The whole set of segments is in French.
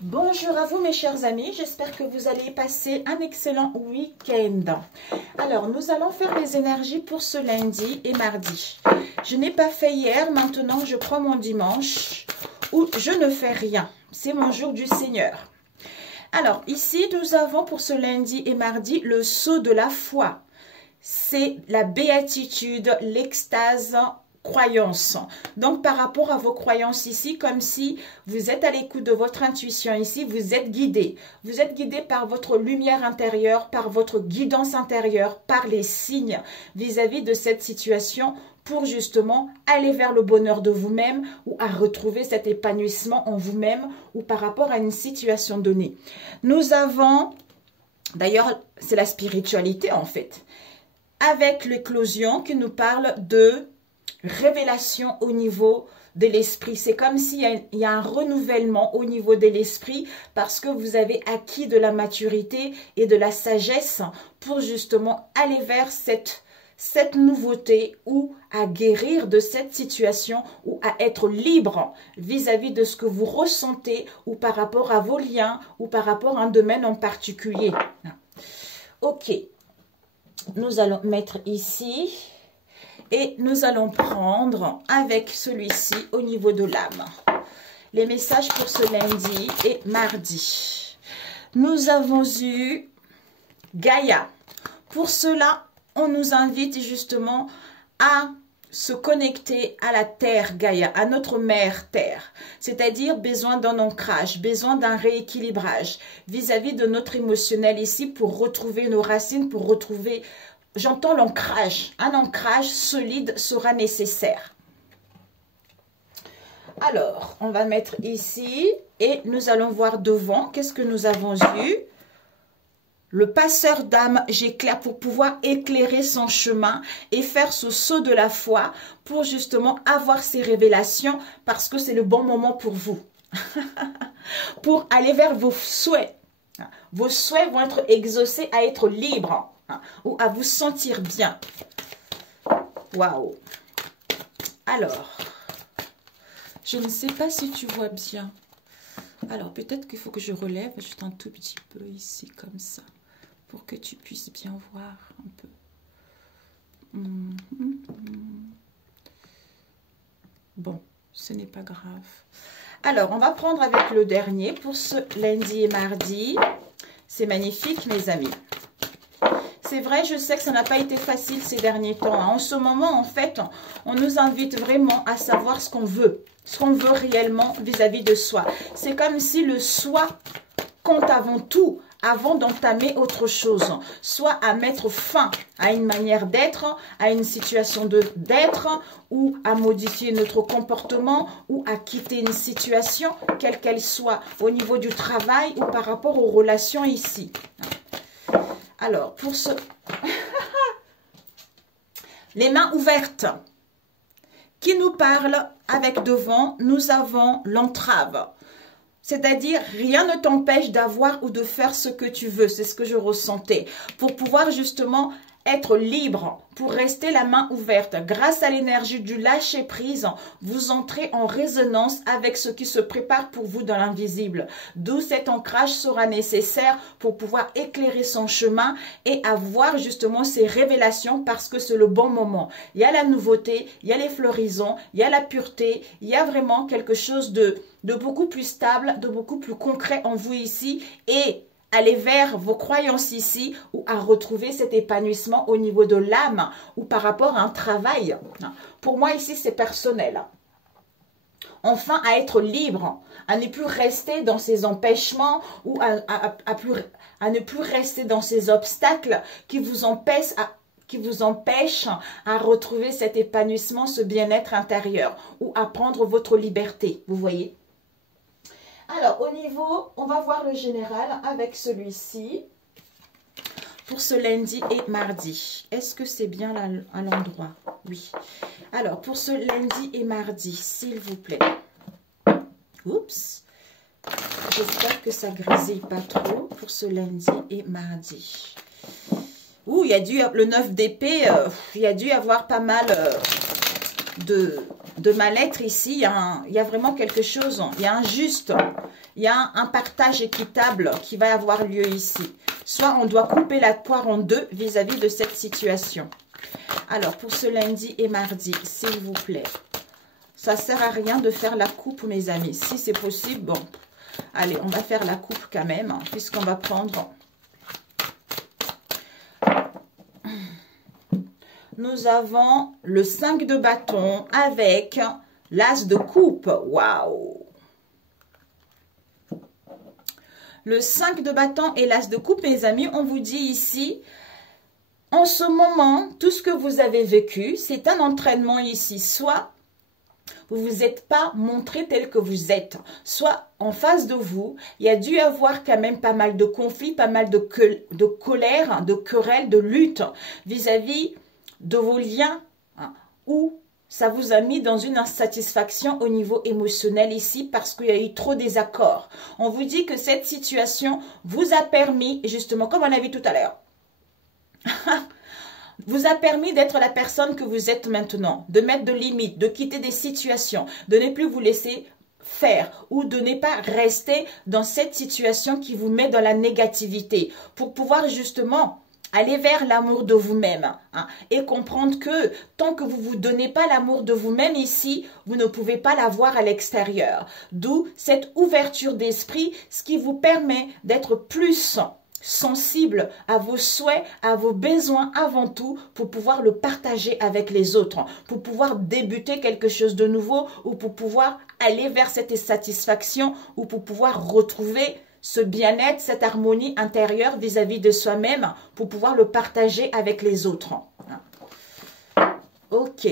Bonjour à vous mes chers amis, j'espère que vous allez passer un excellent week-end. Alors nous allons faire les énergies pour ce lundi et mardi. Je n'ai pas fait hier, maintenant je prends mon dimanche où je ne fais rien. C'est mon jour du Seigneur. Alors ici nous avons pour ce lundi et mardi le sceau de la foi. C'est la béatitude, l'extase, croyances. Donc par rapport à vos croyances ici, comme si vous êtes à l'écoute de votre intuition ici, vous êtes guidé. Vous êtes guidé par votre lumière intérieure, par votre guidance intérieure, par les signes vis-à-vis de cette situation pour justement aller vers le bonheur de vous-même ou à retrouver cet épanouissement en vous-même ou par rapport à une situation donnée. Nous avons, d'ailleurs c'est la spiritualité en fait, avec l'éclosion qui nous parle de révélation au niveau de l'esprit. C'est comme s'il y a un renouvellement au niveau de l'esprit parce que vous avez acquis de la maturité et de la sagesse pour justement aller vers cette nouveauté ou à guérir de cette situation ou à être libre vis-à-vis de ce que vous ressentez ou par rapport à vos liens ou par rapport à un domaine en particulier. Ok, nous allons mettre ici. Et nous allons prendre avec celui-ci au niveau de l'âme. Les messages pour ce lundi et mardi. Nous avons eu Gaïa. Pour cela, on nous invite justement à se connecter à la terre Gaïa, à notre mère terre. C'est-à-dire besoin d'un ancrage, besoin d'un rééquilibrage vis-à-vis de notre émotionnel ici pour retrouver nos racines, pour retrouver... J'entends l'ancrage. Un ancrage solide sera nécessaire. Alors, on va mettre ici et nous allons voir devant. Qu'est-ce que nous avons eu? Le passeur d'âme, j'éclaire pour pouvoir éclairer son chemin et faire ce saut de la foi pour justement avoir ces révélations parce que c'est le bon moment pour vous. Pour aller vers vos souhaits. Vos souhaits vont être exaucés à être libres. Ou à vous sentir bien. Waouh. Alors, je ne sais pas si tu vois bien. Alors, peut-être qu'il faut que je relève juste un tout petit peu ici, comme ça, pour que tu puisses bien voir un peu. Bon, ce n'est pas grave. Alors, on va prendre avec le dernier pour ce lundi et mardi. C'est magnifique, mes amis. C'est vrai, je sais que ça n'a pas été facile ces derniers temps. En ce moment, en fait, on nous invite vraiment à savoir ce qu'on veut réellement vis-à-vis de soi. C'est comme si le soi compte avant tout, avant d'entamer autre chose. Soit à mettre fin à une manière d'être, à une situation d'être, ou à modifier notre comportement, ou à quitter une situation, quelle qu'elle soit, au niveau du travail ou par rapport aux relations ici. Alors, pour ce... les mains ouvertes qui nous parlent avec devant, nous avons l'entrave. C'est-à-dire, rien ne t'empêche d'avoir ou de faire ce que tu veux. C'est ce que je ressentais. Pour pouvoir justement être libre, pour rester la main ouverte. Grâce à l'énergie du lâcher-prise, vous entrez en résonance avec ce qui se prépare pour vous dans l'invisible. D'où cet ancrage sera nécessaire pour pouvoir éclairer son chemin et avoir justement ces révélations parce que c'est le bon moment. Il y a la nouveauté, il y a les florisons, il y a la pureté, il y a vraiment quelque chose de beaucoup plus stable, de beaucoup plus concret en vous ici et aller vers vos croyances ici ou à retrouver cet épanouissement au niveau de l'âme ou par rapport à un travail. Pour moi ici c'est personnel. Enfin à être libre, à ne plus rester dans ces empêchements ou à ne plus rester dans ces obstacles qui vous empêchent à retrouver cet épanouissement, ce bien-être intérieur ou à prendre votre liberté, vous voyez. Alors, au niveau, on va voir le général avec celui-ci pour ce lundi et mardi. Est-ce que c'est bien là à l'endroit? Oui. Alors, pour ce lundi et mardi, s'il vous plaît. Oups. J'espère que ça grésille pas trop pour ce lundi et mardi. Ouh, il y a dû, le 9 d'épée, il y a dû y avoir pas mal de mal-être ici. Il y a vraiment quelque chose, il y a un juste. il y a un partage équitable qui va avoir lieu ici. Soit on doit couper la poire en deux vis-à-vis de cette situation. Alors, pour ce lundi et mardi, s'il vous plaît, ça ne sert à rien de faire la coupe, mes amis. Si c'est possible, bon, allez, on va faire la coupe quand même, hein, puisqu'on va prendre... Nous avons le 5 de bâton avec l'as de coupe. Waouh! Le 5 de bâton et l'as de coupe, mes amis, on vous dit ici, en ce moment, tout ce que vous avez vécu, c'est un entraînement ici. Soit vous ne vous êtes pas montré tel que vous êtes, soit en face de vous, il y a dû avoir quand même pas mal de conflits, pas mal de colère, de querelles, de lutte vis-à-vis de vos liens, hein, où ça vous a mis dans une insatisfaction au niveau émotionnel ici parce qu'il y a eu trop désaccords. On vous dit que cette situation vous a permis, justement, comme on a vu tout à l'heure, vous a permis d'être la personne que vous êtes maintenant, de mettre de limites, de quitter des situations, de ne plus vous laisser faire ou de ne pas rester dans cette situation qui vous met dans la négativité pour pouvoir justement aller vers l'amour de vous-même, hein, et comprendre que tant que vous ne vous donnez pas l'amour de vous-même ici, vous ne pouvez pas l'avoir à l'extérieur. D'où cette ouverture d'esprit, ce qui vous permet d'être plus sensible à vos souhaits, à vos besoins avant tout, pour pouvoir le partager avec les autres, pour pouvoir débuter quelque chose de nouveau ou pour pouvoir aller vers cette satisfaction ou pour pouvoir retrouver ce bien-être, cette harmonie intérieure vis-à-vis de soi-même pour pouvoir le partager avec les autres. Ok.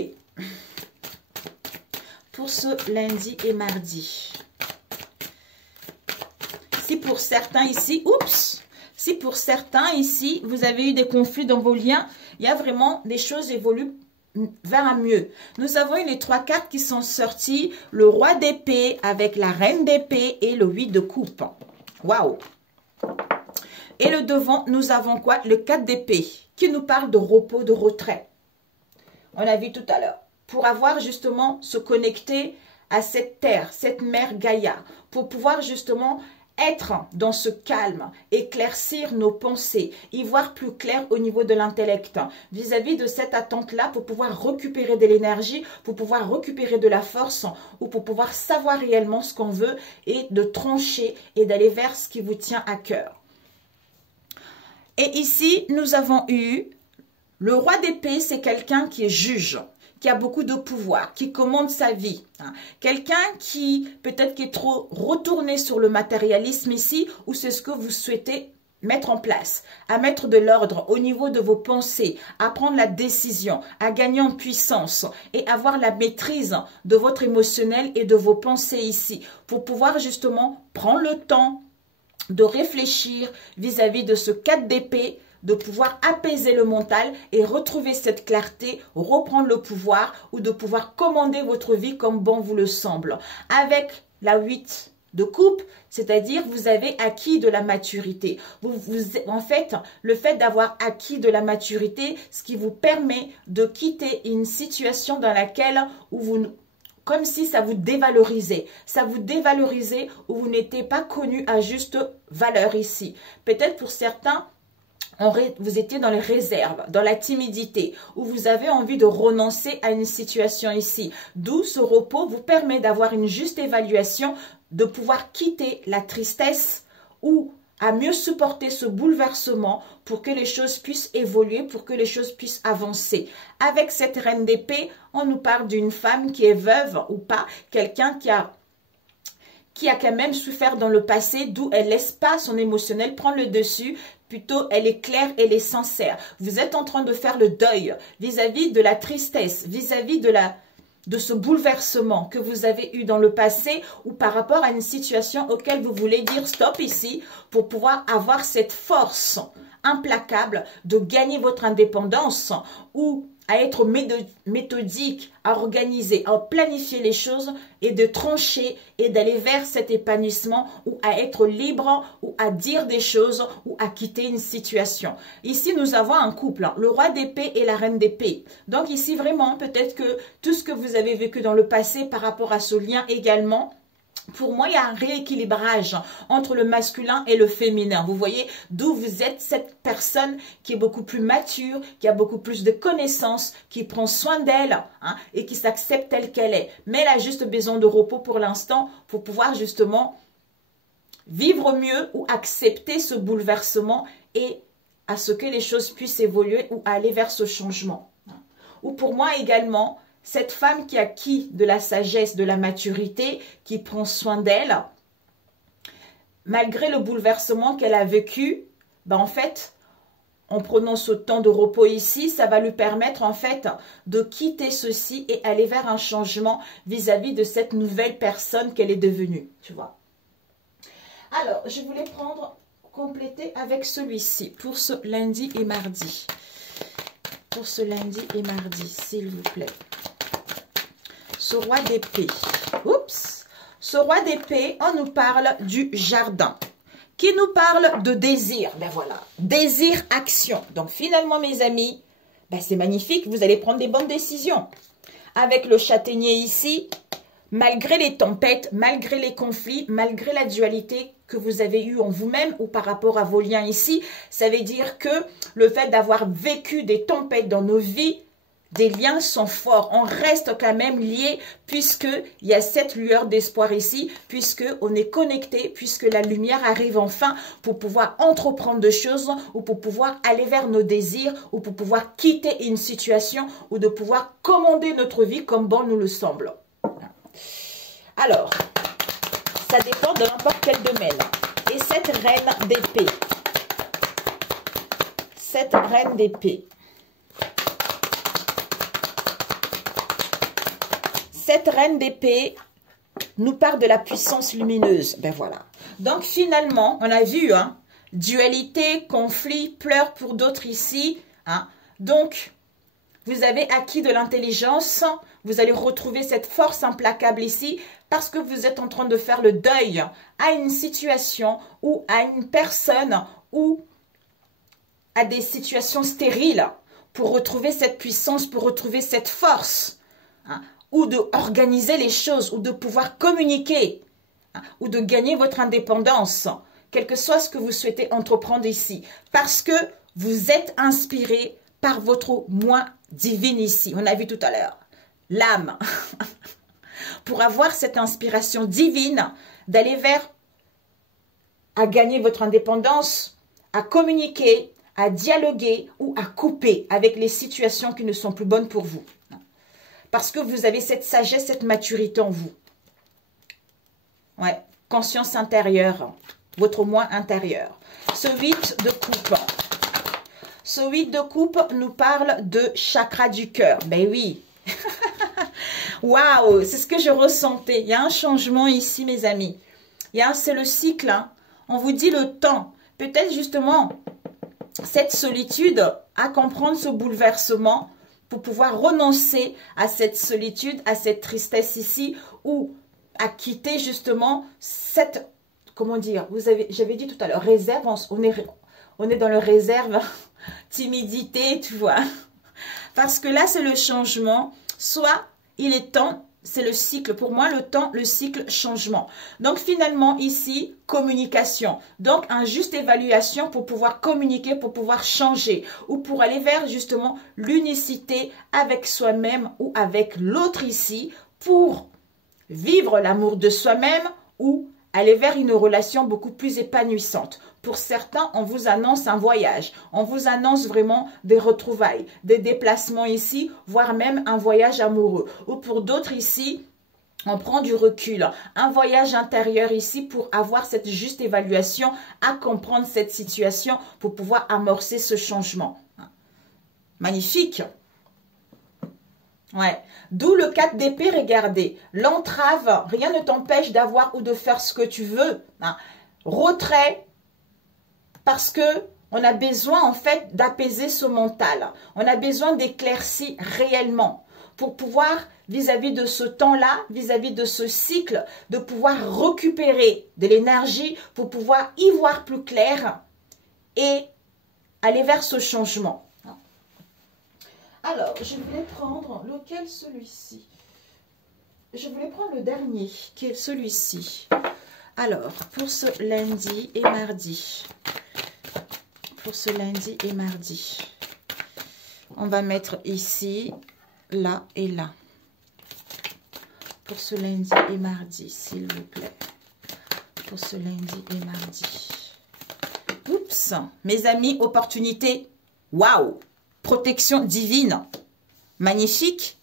Pour ce lundi et mardi. Si pour certains ici, oups, si pour certains ici, vous avez eu des conflits dans vos liens, il y a vraiment des choses évoluent vers un mieux. Nous avons eu les 3 cartes qui sont sorties, le roi d'épée avec la reine d'épée et le 8 de coupe. Waouh! Et le devant, nous avons quoi? Le 4 d'épée, qui nous parle de repos, de retrait. On a vu tout à l'heure. Pour avoir justement se connecter à cette terre, cette mère Gaïa, pour pouvoir justement être dans ce calme, éclaircir nos pensées, y voir plus clair au niveau de l'intellect, vis-à-vis de cette attente-là, pour pouvoir récupérer de l'énergie, pour pouvoir récupérer de la force, ou pour pouvoir savoir réellement ce qu'on veut, et de trancher, et d'aller vers ce qui vous tient à cœur. Et ici, nous avons eu le roi d'épée, c'est quelqu'un qui est juge, qui a beaucoup de pouvoir, qui commande sa vie. Hein. Quelqu'un qui, peut-être qui est trop retourné sur le matérialisme ici, ou c'est ce que vous souhaitez mettre en place, à mettre de l'ordre au niveau de vos pensées, à prendre la décision, à gagner en puissance et avoir la maîtrise de votre émotionnel et de vos pensées ici, pour pouvoir justement prendre le temps de réfléchir vis-à-vis de ce 4 d'épée, de pouvoir apaiser le mental et retrouver cette clarté, reprendre le pouvoir ou de pouvoir commander votre vie comme bon vous le semble. Avec la 8 de coupe, c'est-à-dire vous avez acquis de la maturité. En fait, le fait d'avoir acquis de la maturité, ce qui vous permet de quitter une situation dans laquelle où vous... Comme si ça vous dévalorisait. Ça vous dévalorisait ou vous n'étiez pas connu à juste valeur ici. Peut-être pour certains, vous étiez dans les réserves, dans la timidité, où vous avez envie de renoncer à une situation ici. D'où ce repos vous permet d'avoir une juste évaluation, de pouvoir quitter la tristesse ou à mieux supporter ce bouleversement pour que les choses puissent évoluer, pour que les choses puissent avancer. Avec cette reine d'épée, on nous parle d'une femme qui est veuve ou pas, quelqu'un qui a quand même souffert dans le passé, d'où elle laisse pas son émotionnel prendre le dessus, plutôt elle est claire, elle est sincère. Vous êtes en train de faire le deuil vis-à-vis de la tristesse, vis-à-vis de ce bouleversement que vous avez eu dans le passé ou par rapport à une situation auquel vous voulez dire stop ici pour pouvoir avoir cette force implacable de gagner votre indépendance ou à être méthodique, à organiser, à planifier les choses et de trancher et d'aller vers cet épanouissement ou à être libre ou à dire des choses ou à quitter une situation. Ici, nous avons un couple, le roi d'épée et la reine d'épée. Donc ici, vraiment, peut-être que tout ce que vous avez vécu dans le passé par rapport à ce lien également, pour moi, il y a un rééquilibrage entre le masculin et le féminin. Vous voyez, d'où vous êtes cette personne qui est beaucoup plus mature, qui a beaucoup plus de connaissances, qui prend soin d'elle hein, et qui s'accepte telle qu'elle est. Mais elle a juste besoin de repos pour l'instant pour pouvoir justement vivre mieux ou accepter ce bouleversement et à ce que les choses puissent évoluer ou aller vers ce changement. Ou pour moi également, cette femme qui a acquis de la sagesse, de la maturité, qui prend soin d'elle, malgré le bouleversement qu'elle a vécu, ben en fait, en prenant ce temps de repos ici, ça va lui permettre en fait de quitter ceci et aller vers un changement vis-à-vis de cette nouvelle personne qu'elle est devenue, tu vois. Alors, je voulais compléter avec celui-ci pour ce lundi et mardi. Pour ce lundi et mardi, s'il vous plaît. Ce roi d'épée. Oups. Ce roi d'épée, on nous parle du jardin. Qui nous parle de désir. Ben voilà. Désir, action. Donc finalement, mes amis, ben c'est magnifique. Vous allez prendre des bonnes décisions. Avec le châtaignier ici, malgré les tempêtes, malgré les conflits, malgré la dualité que vous avez eue en vous-même ou par rapport à vos liens ici, ça veut dire que le fait d'avoir vécu des tempêtes dans nos vies, des liens sont forts. On reste quand même liés puisqu'il y a cette lueur d'espoir ici, puisqu'on est connecté, puisque la lumière arrive enfin pour pouvoir entreprendre des choses ou pour pouvoir aller vers nos désirs ou pour pouvoir quitter une situation ou de pouvoir commander notre vie comme bon nous le semble. Alors, ça dépend de n'importe quel domaine. Et cette reine d'épée, cette reine d'épée nous parle de la puissance lumineuse. Ben voilà. Donc finalement, on a vu, hein, dualité, conflit, pleurs pour d'autres ici. Hein. Donc, vous avez acquis de l'intelligence, vous allez retrouver cette force implacable ici parce que vous êtes en train de faire le deuil à une situation ou à une personne ou à des situations stériles pour retrouver cette puissance, pour retrouver cette force. Hein, ou d'organiser les choses, ou de pouvoir communiquer, hein, ou de gagner votre indépendance, quel que soit ce que vous souhaitez entreprendre ici, parce que vous êtes inspiré par votre moi divine ici. On a vu tout à l'heure, l'âme. Pour avoir cette inspiration divine, d'aller vers, à gagner votre indépendance, à communiquer, à dialoguer ou à couper avec les situations qui ne sont plus bonnes pour vous. Parce que vous avez cette sagesse, cette maturité en vous. Ouais, conscience intérieure, votre moi intérieur. Ce 8 de coupe. Ce 8 de coupe nous parle de chakra du cœur. Ben oui. Waouh, c'est ce que je ressentais. Il y a un changement ici, mes amis. C'est le cycle. Hein. On vous dit le temps. Peut-être justement cette solitude à comprendre ce bouleversement pour pouvoir renoncer à cette solitude, à cette tristesse ici, ou à quitter justement cette, comment dire, j'avais dit tout à l'heure, réserve, on est dans le réserve, timidité, tu vois. Parce que là, c'est le changement, soit il est temps, c'est le cycle, pour moi, le temps, le cycle, changement. Donc, finalement, ici, communication. Donc, un juste évaluation pour pouvoir communiquer, pour pouvoir changer ou pour aller vers, justement, l'unicité avec soi-même ou avec l'autre ici pour vivre l'amour de soi-même ou aller vers une relation beaucoup plus épanouissante. Pour certains, on vous annonce un voyage, on vous annonce vraiment des retrouvailles, des déplacements ici, voire même un voyage amoureux. Ou pour d'autres ici, on prend du recul, un voyage intérieur ici pour avoir cette juste évaluation, à comprendre cette situation pour pouvoir amorcer ce changement. Magnifique! Ouais. D'où le 4 d'épée, regardez. L'entrave, rien ne t'empêche d'avoir ou de faire ce que tu veux. Hein. Retrait, parce que on a besoin en fait d'apaiser ce mental. On a besoin d'éclaircir réellement pour pouvoir, vis-à-vis de ce temps-là, vis-à-vis de ce cycle, de pouvoir récupérer de l'énergie pour pouvoir y voir plus clair et aller vers ce changement. Alors, je voulais prendre lequel, celui-ci. je voulais prendre le dernier, qui est celui-ci. Alors, pour ce lundi et mardi. Pour ce lundi et mardi. On va mettre ici, là et là. Pour ce lundi et mardi, s'il vous plaît. Pour ce lundi et mardi. Oups, mes amis, opportunité. Waouh! Protection divine. Magnifique.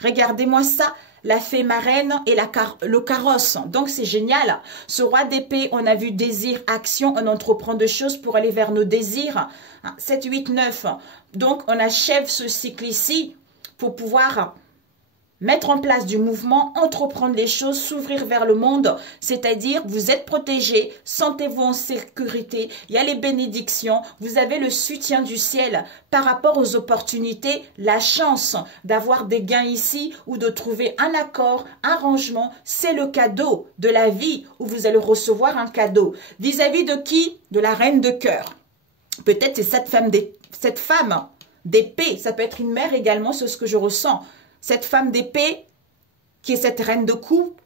Regardez-moi ça. La fée marraine et le carrosse. Donc, c'est génial. Ce roi d'épée, on a vu désir, action. On entreprend de choses pour aller vers nos désirs. 7, 8, 9. Donc, on achève ce cycle ici pour pouvoir mettre en place du mouvement, entreprendre les choses, s'ouvrir vers le monde, c'est-à-dire vous êtes protégé, sentez-vous en sécurité, il y a les bénédictions, vous avez le soutien du ciel par rapport aux opportunités, la chance d'avoir des gains ici ou de trouver un accord, un rangement, c'est le cadeau de la vie où vous allez recevoir un cadeau. Vis-à-vis de qui? De la reine de cœur. Peut-être c'est cette femme d'épée, ça peut être une mère également, c'est ce que je ressens. Cette femme d'épée, qui est cette reine de coupe,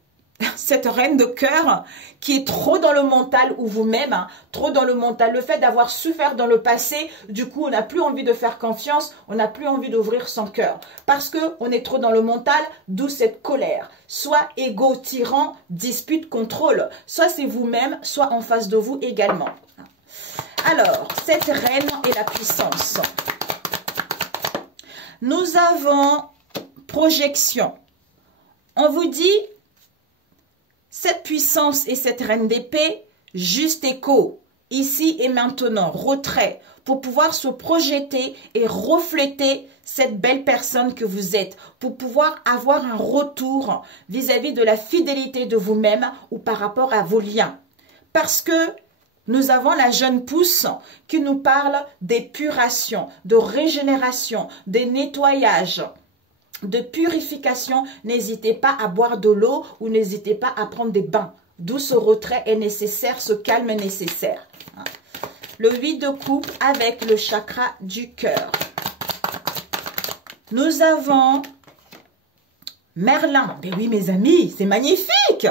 cette reine de cœur, qui est trop dans le mental, ou vous-même, trop dans le mental. Le fait d'avoir souffert dans le passé, du coup, on n'a plus envie de faire confiance, on n'a plus envie d'ouvrir son cœur. Parce qu'on est trop dans le mental, d'où cette colère. Soit égo, tyran, dispute, contrôle. Soit c'est vous-même, soit en face de vous également. Alors, cette reine et la puissance. Nous avons... projection. On vous dit, cette puissance et cette reine d'épée, juste écho, ici et maintenant, retrait, pour pouvoir se projeter et refléter cette belle personne que vous êtes, pour pouvoir avoir un retour vis-à-vis de la fidélité de vous-même ou par rapport à vos liens. Parce que nous avons la jeune pousse qui nous parle d'épuration, de régénération, des nettoyages, de purification. N'hésitez pas à boire de l'eau ou n'hésitez pas à prendre des bains. D'où ce retrait est nécessaire, ce calme est nécessaire. Le 8 de coupe avec le chakra du cœur. Nous avons Merlin. Ben oui, mes amis, c'est magnifique.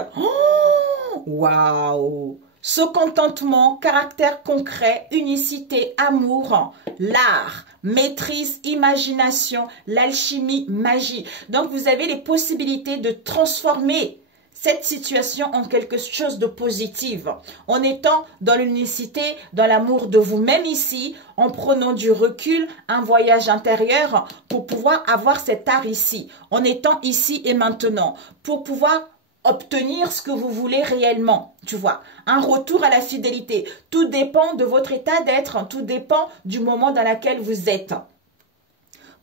Waouh! Ce contentement, caractère concret, unicité, amour, l'art, maîtrise, imagination, l'alchimie, magie. Donc, vous avez les possibilités de transformer cette situation en quelque chose de positif, en étant dans l'unicité, dans l'amour de vous-même ici, en prenant du recul, un voyage intérieur pour pouvoir avoir cet art ici, en étant ici et maintenant, pour pouvoir obtenir ce que vous voulez réellement, tu vois, un retour à la fidélité. Tout dépend de votre état d'être, tout dépend du moment dans lequel vous êtes.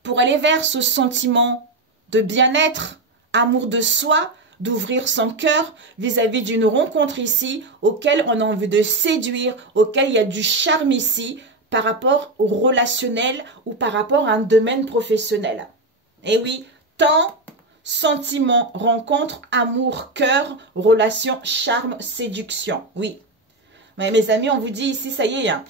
Pour aller vers ce sentiment de bien-être, amour de soi, d'ouvrir son cœur vis-à-vis d'une rencontre ici, auquel on a envie de séduire, auquel il y a du charme ici, par rapport au relationnel ou par rapport à un domaine professionnel. Et oui, tant sentiment, rencontre, amour, cœur, relation, charme, séduction. Oui. Mais mes amis, on vous dit ici, ça y est, hein,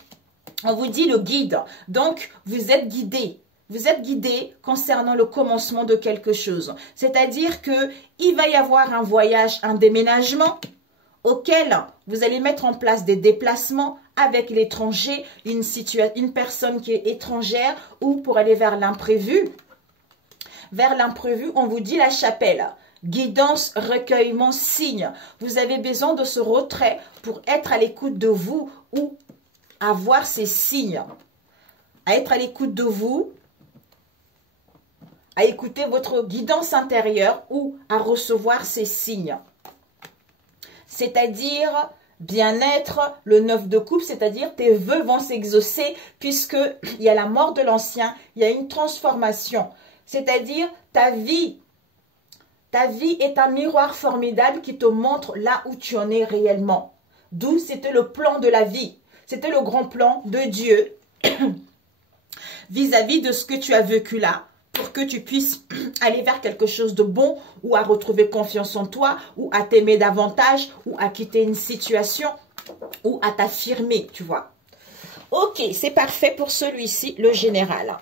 on vous dit le guide. Donc, vous êtes guidé. Vous êtes guidé concernant le commencement de quelque chose. C'est-à-dire qu'il va y avoir un voyage, un déménagement auquel vous allez mettre en place des déplacements avec l'étranger, une personne qui est étrangère ou pour aller vers l'imprévu. Vers l'imprévu, on vous dit la chapelle. Guidance, recueillement, signe. Vous avez besoin de ce retrait pour être à l'écoute de vous ou avoir ces signes. À être à l'écoute de vous, à écouter votre guidance intérieure ou à recevoir ces signes. C'est-à-dire bien-être, le 9 de coupe, c'est-à-dire tes vœux vont s'exaucer puisqu'il y a la mort de l'ancien, il y a une transformation. C'est-à-dire, ta vie est un miroir formidable qui te montre là où tu en es réellement. D'où c'était le plan de la vie. C'était le grand plan de Dieu vis-à-vis de ce que tu as vécu là, pour que tu puisses aller vers quelque chose de bon ou à retrouver confiance en toi ou à t'aimer davantage ou à quitter une situation ou à t'affirmer, tu vois. Ok, c'est parfait pour celui-ci, le général.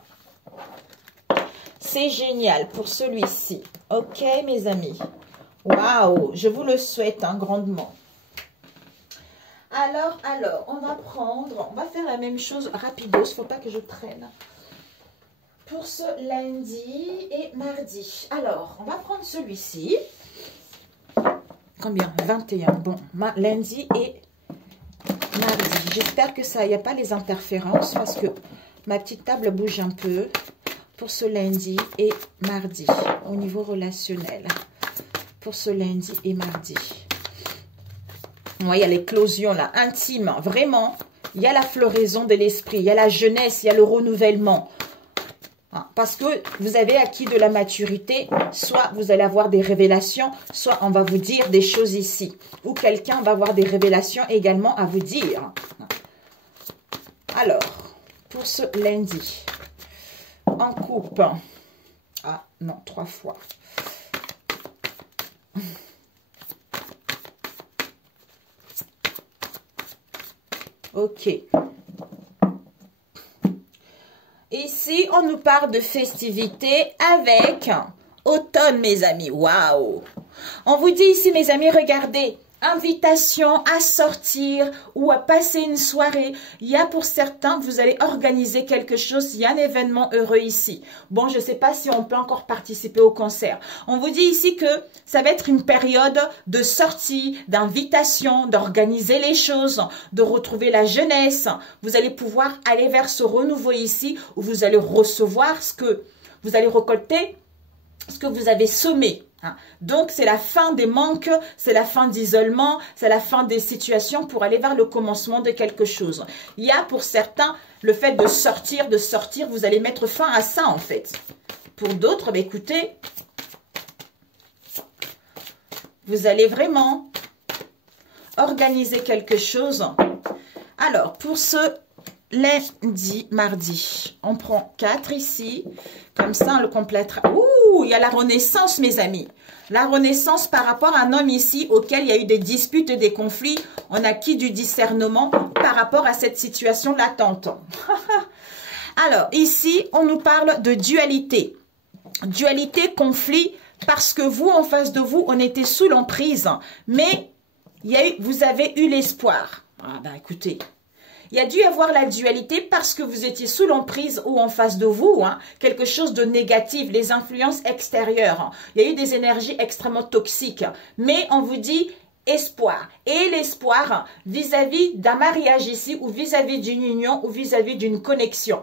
C'est génial pour celui-ci. Ok, mes amis. Waouh, je vous le souhaite hein, grandement. Alors, on va faire la même chose rapidos, il ne faut pas que je traîne. Pour ce lundi et mardi. Alors, on va prendre celui-ci. Combien? 21. Bon, lundi et mardi. J'espère que ça, il n'y a pas les interférences parce que ma petite table bouge un peu. Pour ce lundi et mardi, au niveau relationnel. Pour ce lundi et mardi. Vous voyez, il y a l'éclosion là, intime, vraiment. Il y a la floraison de l'esprit, il y a la jeunesse, il y a le renouvellement. Parce que vous avez acquis de la maturité, soit vous allez avoir des révélations, soit on va vous dire des choses ici. Ou quelqu'un va avoir des révélations également à vous dire. Alors, pour ce lundi, en coupe. Ah non, 3 fois. Ok. Ici, on nous parle de festivités avec automne, mes amis. Waouh! On vous dit ici, mes amis, regardez, invitation à sortir ou à passer une soirée. Il y a pour certains, vous allez organiser quelque chose, il y a un événement heureux ici. Bon, je ne sais pas si on peut encore participer au concert. On vous dit ici que ça va être une période de sortie, d'invitation, d'organiser les choses, de retrouver la jeunesse. Vous allez pouvoir aller vers ce renouveau ici où vous allez recevoir ce que vous allez récolter, ce que vous avez semé. Donc, c'est la fin des manques, c'est la fin d'isolement, c'est la fin des situations pour aller vers le commencement de quelque chose. Il y a pour certains, le fait de sortir, vous allez mettre fin à ça en fait. Pour d'autres, bah, écoutez, vous allez vraiment organiser quelque chose. Alors, pour ce lundi, mardi, on prend 4 ici, comme ça on le complétera. Ouh, il y a la renaissance, mes amis. La renaissance par rapport à un homme ici auquel il y a eu des disputes, des conflits. On a acquis du discernement par rapport à cette situation latente. Alors, ici, on nous parle de dualité. Dualité, conflit, parce que vous, en face de vous, on était sous l'emprise. Mais vous avez eu l'espoir. Ah ben, écoutez... Il y a dû y avoir la dualité parce que vous étiez sous l'emprise ou en face de vous, quelque chose de négatif, les influences extérieures. Il y a eu des énergies extrêmement toxiques. Mais on vous dit espoir. Et l'espoir vis-à-vis d'un mariage ici ou vis-à-vis d'une union ou vis-à-vis d'une connexion.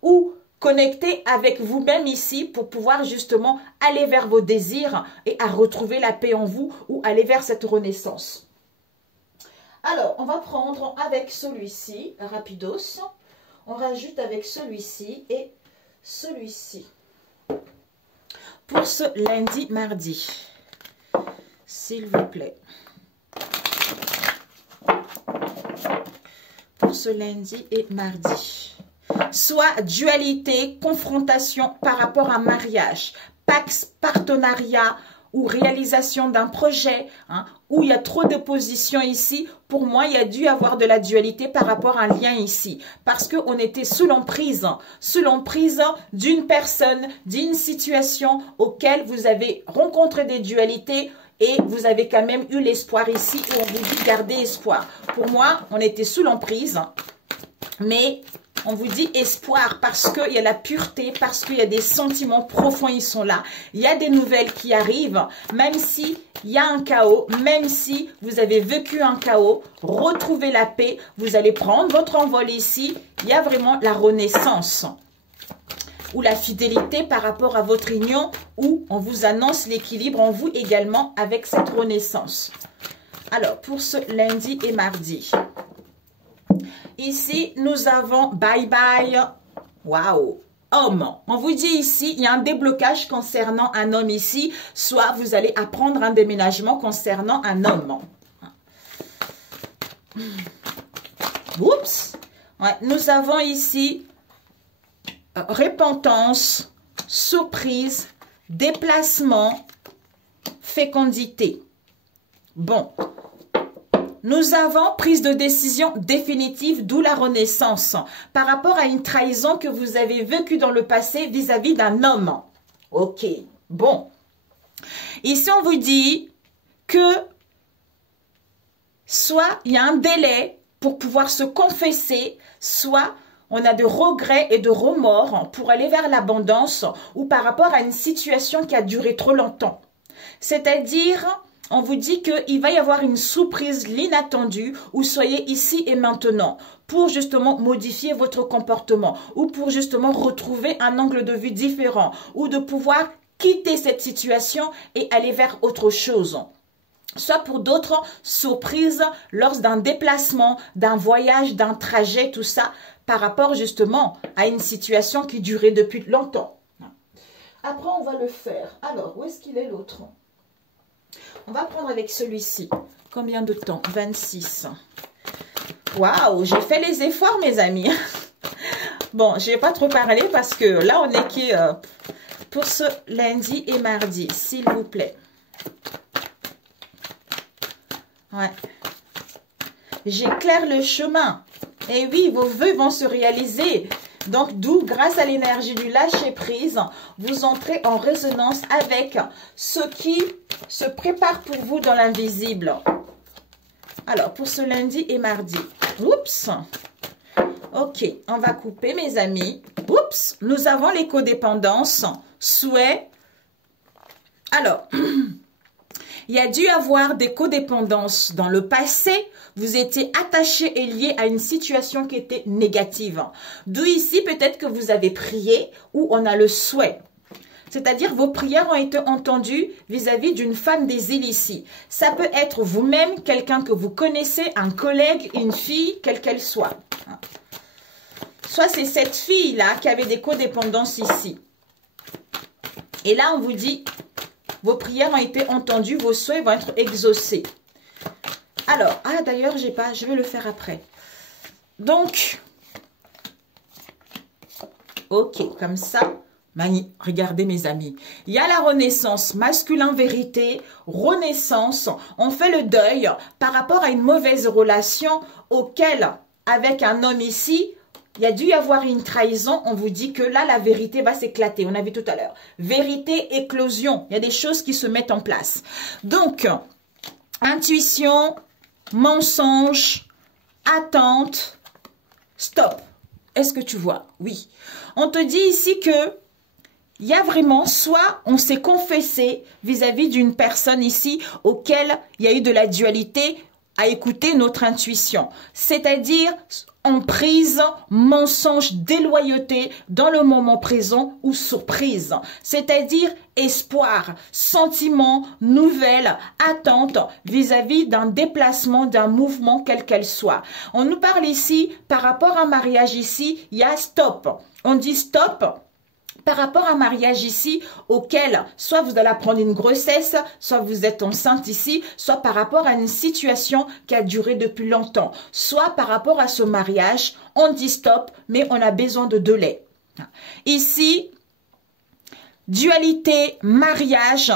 Ou connecter avec vous-même ici pour pouvoir justement aller vers vos désirs et à retrouver la paix en vous ou aller vers cette renaissance. Alors, on va prendre avec celui-ci, rapidos. On rajoute avec celui-ci et celui-ci. Pour ce lundi, mardi. S'il vous plaît. Pour ce lundi et mardi. Soit dualité, confrontation par rapport à mariage, pax, partenariat, ou réalisation d'un projet, où il y a trop de positions ici, pour moi, il y a dû avoir de la dualité par rapport à un lien ici. Parce qu'on était sous l'emprise d'une personne, d'une situation auquel vous avez rencontré des dualités et vous avez quand même eu l'espoir ici où on vous dit garder espoir. Pour moi, on était sous l'emprise, mais... on vous dit espoir parce qu'il y a la pureté, parce qu'il y a des sentiments profonds, ils sont là. Il y a des nouvelles qui arrivent, même s'il y a un chaos, même si vous avez vécu un chaos, retrouvez la paix, vous allez prendre votre envol ici. Il y a vraiment la renaissance ou la fidélité par rapport à votre union où on vous annonce l'équilibre en vous également avec cette renaissance. Alors, pour ce lundi et mardi... ici, nous avons bye bye. Waouh. Homme. On vous dit ici, il y a un déblocage concernant un homme ici. Soit vous allez apprendre un déménagement concernant un homme. Oups. Ouais, nous avons ici repentance, surprise, déplacement, fécondité. Bon. Nous avons prise de décision définitive, d'où la renaissance, par rapport à une trahison que vous avez vécue dans le passé vis-à-vis d'un homme. Ok, bon. Ici, on vous dit que soit il y a un délai pour pouvoir se confesser, soit on a de regrets et de remords pour aller vers l'abondance ou par rapport à une situation qui a duré trop longtemps. C'est-à-dire, on vous dit qu'il va y avoir une surprise, l'inattendu, où soyez ici et maintenant pour justement modifier votre comportement ou pour justement retrouver un angle de vue différent ou de pouvoir quitter cette situation et aller vers autre chose. Soit pour d'autres, surprises lors d'un déplacement, d'un voyage, d'un trajet, tout ça, par rapport justement à une situation qui durait depuis longtemps. Après, on va le faire. Alors, où est-ce qu'il est l'autre? On va prendre avec celui-ci. Combien de temps? 26. Waouh, j'ai fait les efforts, mes amis. Bon, je ne vais pas trop parler parce que là, on est qui pour ce lundi et mardi, s'il vous plaît. Ouais. J'éclaire le chemin. Et oui, vos vœux vont se réaliser. Donc, d'où, grâce à l'énergie du lâcher-prise, vous entrez en résonance avec ce qui se prépare pour vous dans l'invisible. Alors, pour ce lundi et mardi. Oups. Ok, on va couper, mes amis. Oups, nous avons les codépendances. Souhait. Alors, il y a dû avoir des codépendances dans le passé. Vous étiez attaché et lié à une situation qui était négative. D'où ici, peut-être que vous avez prié ou on a le souhait. C'est-à-dire vos prières ont été entendues vis-à-vis d'une femme des îles ici. Ça peut être vous-même, quelqu'un que vous connaissez, un collègue, une fille, quelle qu'elle soit. Soit c'est cette fille-là qui avait des codépendances ici. Et là, on vous dit, vos prières ont été entendues, vos souhaits vont être exaucés. Alors, ah d'ailleurs, j'ai pas, je vais le faire après. Donc, ok, comme ça, regardez mes amis. Il y a la renaissance, masculin vérité, renaissance. On fait le deuil par rapport à une mauvaise relation auquel, avec un homme ici, il y a dû y avoir une trahison. On vous dit que là, la vérité va s'éclater. On a vu tout à l'heure. Vérité, éclosion. Il y a des choses qui se mettent en place. Donc, intuition, mensonge, attente, stop. Est-ce que tu vois? Oui. On te dit ici que il y a vraiment, soit on s'est confessé vis-à-vis d'une personne ici auquel il y a eu de la dualité à écouter notre intuition. C'est-à-dire emprise, mensonge, déloyauté dans le moment présent ou surprise. C'est-à-dire espoir, sentiment, nouvelle, attente vis-à-vis d'un déplacement, d'un mouvement quel qu'elle soit. On nous parle ici, par rapport à un mariage ici, il y a stop. On dit stop. Par rapport à un mariage ici, auquel soit vous allez prendre une grossesse, soit vous êtes enceinte ici, soit par rapport à une situation qui a duré depuis longtemps, soit par rapport à ce mariage, on dit stop, mais on a besoin de délai. Ici, dualité, mariage,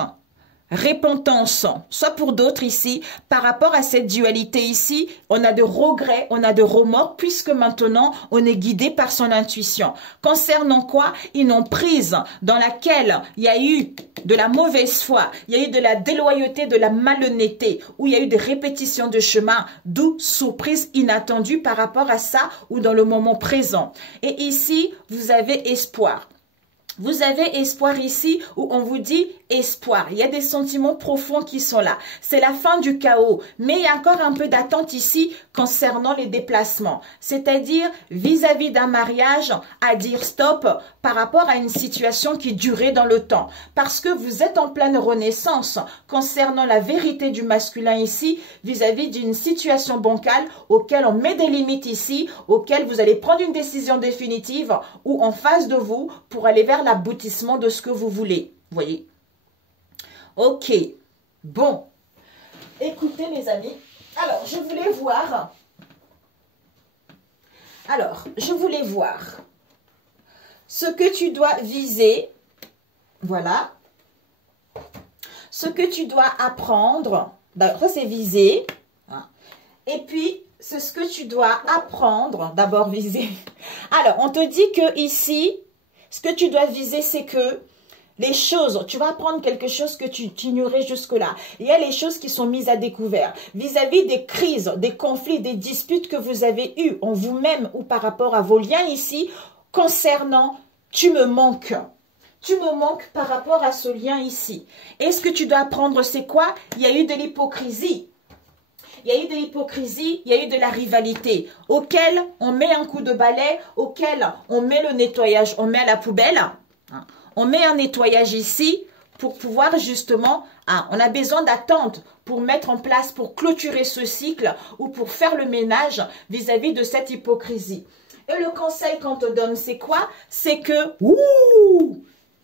repentance, soit pour d'autres ici, par rapport à cette dualité ici, on a de regrets, on a de remords, puisque maintenant, on est guidé par son intuition. Concernant quoi? Une emprise dans laquelle il y a eu de la mauvaise foi, il y a eu de la déloyauté, de la malhonnêteté, où il y a eu des répétitions de chemin, d'où surprise inattendue par rapport à ça ou dans le moment présent. Et ici, vous avez espoir. Vous avez espoir ici où on vous dit espoir. Il y a des sentiments profonds qui sont là. C'est la fin du chaos. Mais il y a encore un peu d'attente ici concernant les déplacements. C'est-à-dire vis-à-vis d'un mariage à dire stop par rapport à une situation qui durait dans le temps. Parce que vous êtes en pleine renaissance concernant la vérité du masculin ici vis-à-vis d'une situation bancale auquel on met des limites ici, auquel vous allez prendre une décision définitive ou en face de vous pour aller vers l'aboutissement de ce que vous voulez. Vous voyez? Ok. Bon. Écoutez, mes amis. Alors, je voulais voir. Ce que tu dois viser. Voilà. Ce que tu dois apprendre. D'abord, c'est viser. Et puis, c'est ce que tu dois apprendre. D'abord, viser. Alors, on te dit que ici, ce que tu dois viser, c'est que les choses, tu vas apprendre quelque chose que tu ignorais jusque-là. Il y a les choses qui sont mises à découvert. Vis-à-vis des crises, des conflits, des disputes que vous avez eues en vous-même ou par rapport à vos liens ici, concernant « tu me manques ». Tu me manques par rapport à ce lien ici. Et ce que tu dois apprendre, c'est quoi? Il y a eu de l'hypocrisie. Il y a eu de l'hypocrisie, il y a eu de la rivalité, auquel on met un coup de balai, auquel on met le nettoyage, on met à la poubelle. On met un nettoyage ici pour pouvoir justement, on a besoin d'attente pour mettre en place, pour clôturer ce cycle ou pour faire le ménage vis-à-vis de cette hypocrisie. Et le conseil qu'on te donne, c'est quoi? C'est que,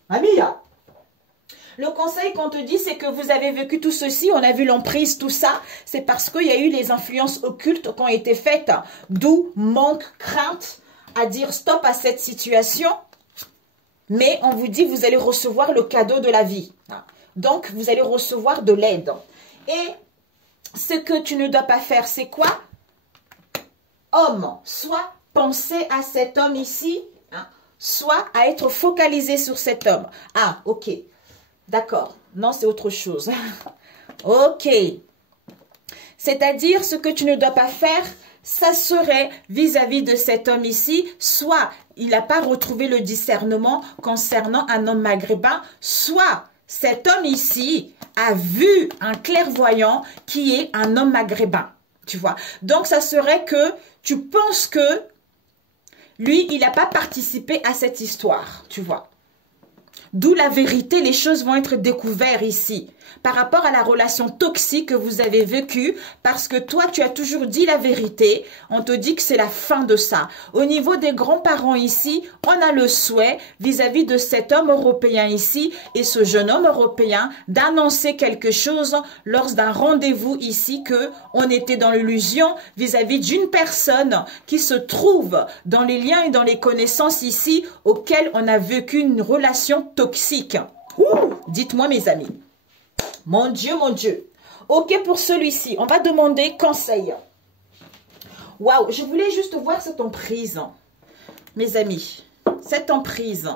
Amia, le conseil qu'on te dit, c'est que vous avez vécu tout ceci, on a vu l'emprise, tout ça, c'est parce qu'il y a eu les influences occultes qui ont été faites, d'où manque, crainte à dire stop à cette situation. Mais on vous dit, vous allez recevoir le cadeau de la vie. Donc, vous allez recevoir de l'aide. Et ce que tu ne dois pas faire, c'est quoi? Homme, soit penser à cet homme ici, soit à être focalisé sur cet homme. Ah, ok. D'accord. Non, c'est autre chose. Ok. C'est-à-dire, ce que tu ne dois pas faire, ça serait vis-à-vis de cet homme ici, soit il n'a pas retrouvé le discernement concernant un homme maghrébin, soit cet homme ici a vu un clairvoyant qui est un homme maghrébin, tu vois. Donc, ça serait que tu penses que lui, il n'a pas participé à cette histoire, tu vois. D'où la vérité, les choses vont être découvertes ici. Par rapport à la relation toxique que vous avez vécue, parce que toi, tu as toujours dit la vérité, on te dit que c'est la fin de ça. Au niveau des grands-parents ici, on a le souhait vis-à-vis de cet homme européen ici et ce jeune homme européen d'annoncer quelque chose lors d'un rendez-vous ici que on était dans l'illusion vis-à-vis d'une personne qui se trouve dans les liens et dans les connaissances ici auxquelles on a vécu une relation toxique. Dites-moi mes amis. Mon Dieu, mon Dieu. Ok, pour celui-ci, on va demander conseil. Waouh, je voulais juste voir cette emprise. Mes amis, cette emprise.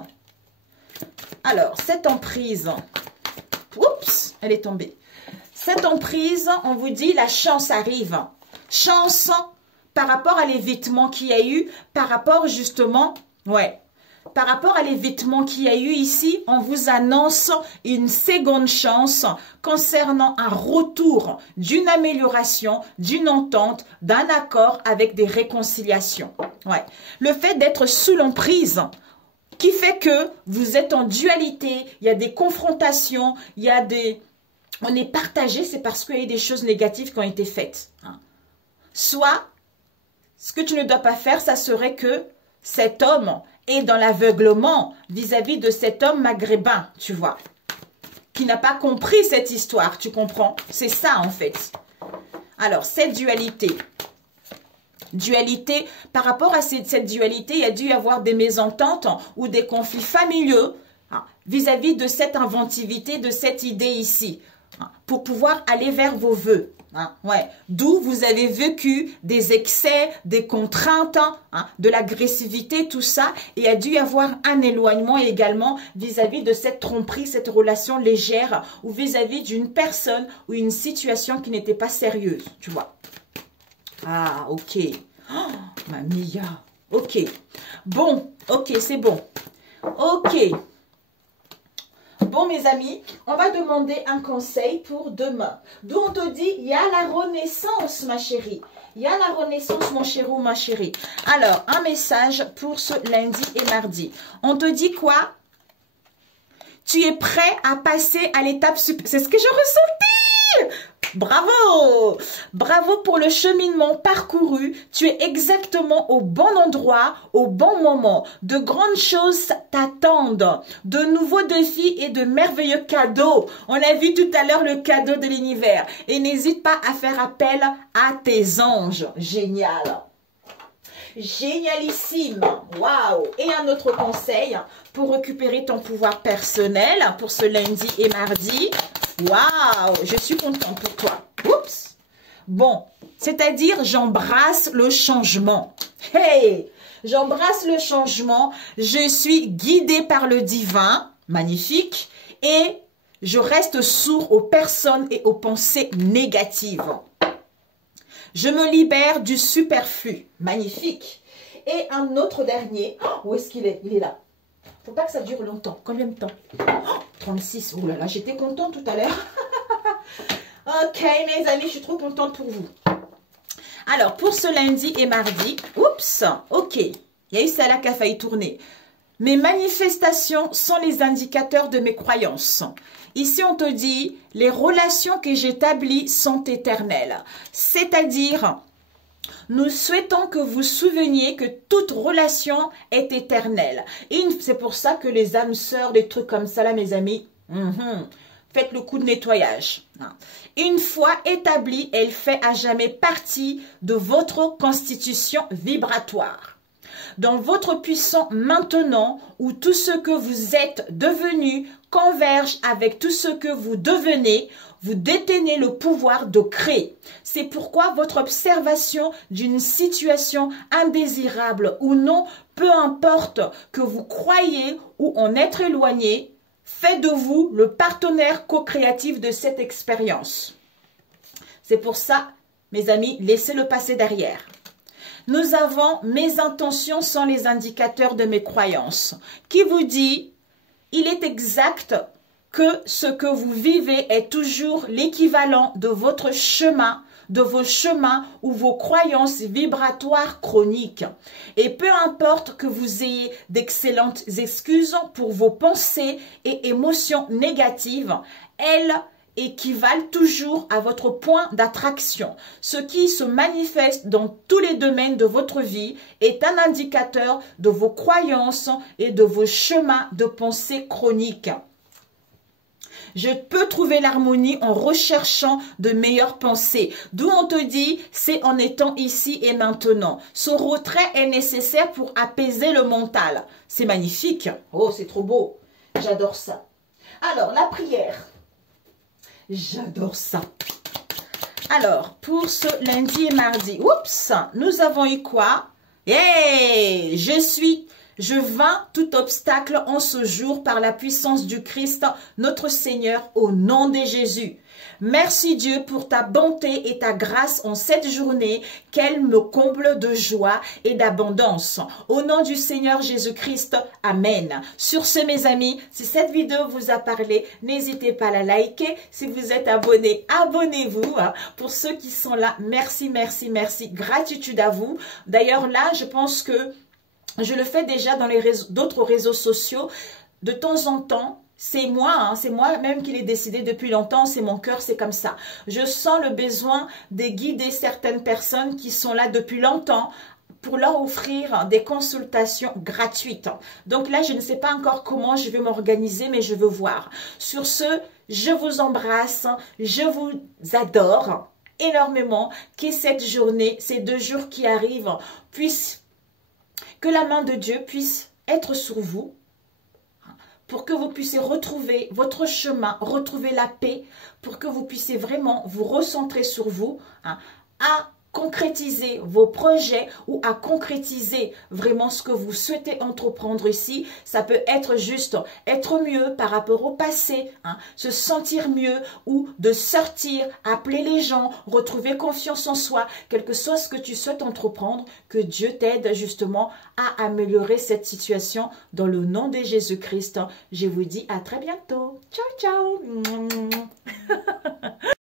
Alors, cette emprise. Oups, elle est tombée. Cette emprise, on vous dit, la chance arrive. Chance par rapport à l'évitement qu'il y a eu, par rapport justement, par rapport à l'évitement qu'il y a eu ici, on vous annonce une seconde chance concernant un retour d'une amélioration, d'une entente, d'un accord avec des réconciliations. Le fait d'être sous l'emprise qui fait que vous êtes en dualité, il y a des confrontations, il y a des... On est partagé, c'est parce qu'il y a eu des choses négatives qui ont été faites. Soit, ce que tu ne dois pas faire, ça serait que cet homme est dans l'aveuglement vis-à-vis de cet homme maghrébin, tu vois, qui n'a pas compris cette histoire, tu comprends? C'est ça, en fait. Alors, cette dualité, par rapport à cette dualité, il y a dû y avoir des mésententes ou des conflits familiaux vis-à-vis de cette inventivité, de cette idée ici, pour pouvoir aller vers vos vœux. D'où vous avez vécu des excès, des contraintes, de l'agressivité, tout ça. Et il a dû y avoir un éloignement également vis-à-vis de cette tromperie, cette relation légère ou vis-à-vis d'une personne ou une situation qui n'était pas sérieuse, tu vois. Ah, ok. Oh, ma Mia. Ok. Bon, ok, c'est bon. Ok. Bon, mes amis, on va demander un conseil pour demain. D'où on te dit, il y a la renaissance, ma chérie. Il y a la renaissance, mon chéri ou ma chérie. Alors, un message pour ce lundi et mardi. On te dit quoi? Tu es prêt à passer à l'étape supérieure. C'est ce que je ressentais. Bravo! Bravo pour le cheminement parcouru. Tu es exactement au bon endroit, au bon moment. De grandes choses t'attendent. De nouveaux défis et de merveilleux cadeaux. On a vu tout à l'heure le cadeau de l'univers. Et n'hésite pas à faire appel à tes anges. Génial! Génialissime! Waouh! Et un autre conseil pour récupérer ton pouvoir personnel pour ce lundi et mardi. Waouh! Je suis contente pour toi. Oups! Bon, c'est-à-dire j'embrasse le changement. Hey! J'embrasse le changement. Je suis guidée par le divin. Magnifique. et je reste sourd aux personnes et aux pensées négatives. Je me libère du superflu. Magnifique. Et un autre dernier. Où est-ce qu'il est? Il est là. Faut pas que ça dure longtemps. Combien de temps? 36. Ouh là là, j'étais contente tout à l'heure. Ok, mes amis, je suis trop contente pour vous. Alors, pour ce lundi et mardi, oups, ok, il y a eu celle-là qui a failli tourner. Mes manifestations sont les indicateurs de mes croyances. Ici, on te dit, les relations que j'établis sont éternelles. C'est-à-dire, nous souhaitons que vous souveniez que toute relation est éternelle. Et c'est pour ça que les âmes sœurs, des trucs comme ça, là, mes amis, faites le coup de nettoyage. Une fois établie, elle fait à jamais partie de votre constitution vibratoire. Dans votre puissant maintenant, où tout ce que vous êtes devenu converge avec tout ce que vous devenez, vous détenez le pouvoir de créer. C'est pourquoi votre observation d'une situation indésirable ou non, peu importe que vous croyez ou en être éloigné, fait de vous le partenaire co-créatif de cette expérience. C'est pour ça, mes amis, laissez-le passer derrière. Nous avons « Mes intentions sont les indicateurs de mes croyances » qui vous dit « Il est exact que ce que vous vivez est toujours l'équivalent de votre chemin, de vos chemins ou vos croyances vibratoires chroniques. Et peu importe que vous ayez d'excellentes excuses pour vos pensées et émotions négatives, elles équivalent toujours à votre point d'attraction. Ce qui se manifeste dans tous les domaines de votre vie est un indicateur de vos croyances et de vos chemins de pensée chroniques. Je peux trouver l'harmonie en recherchant de meilleures pensées. D'où on te dit, c'est en étant ici et maintenant. Ce retrait est nécessaire pour apaiser le mental. C'est magnifique. Oh, c'est trop beau. J'adore ça. Alors, la prière. J'adore ça. Alors, pour ce lundi et mardi, oups, nous avons eu quoi? Hey, je vains tout obstacle en ce jour par la puissance du Christ, notre Seigneur, au nom de Jésus. Merci Dieu pour ta bonté et ta grâce en cette journée, qu'elle me comble de joie et d'abondance. Au nom du Seigneur Jésus-Christ, Amen. Sur ce, mes amis, si cette vidéo vous a parlé, n'hésitez pas à la liker. Si vous êtes abonné, abonnez-vous. Pour ceux qui sont là, merci, merci, merci. Gratitude à vous. D'ailleurs, là, je pense que je le fais déjà dans les d'autres réseaux sociaux. De temps en temps, c'est moi-même qui l'ai décidé depuis longtemps, c'est mon cœur, c'est comme ça. Je sens le besoin de guider certaines personnes qui sont là depuis longtemps pour leur offrir des consultations gratuites. Donc là, je ne sais pas encore comment je vais m'organiser, mais je veux voir. Sur ce, je vous embrasse, je vous adore énormément. Que cette journée, ces 2 jours qui arrivent, que la main de Dieu puisse être sur vous, pour que vous puissiez retrouver votre chemin, retrouver la paix, pour que vous puissiez vraiment vous recentrer sur vous, à concrétiser vos projets ou à concrétiser vraiment ce que vous souhaitez entreprendre ici. Ça peut être juste être mieux par rapport au passé, se sentir mieux ou de sortir, appeler les gens, retrouver confiance en soi, quel que soit ce que tu souhaites entreprendre, que Dieu t'aide justement à améliorer cette situation dans le nom de Jésus-Christ. Je vous dis à très bientôt. Ciao, ciao.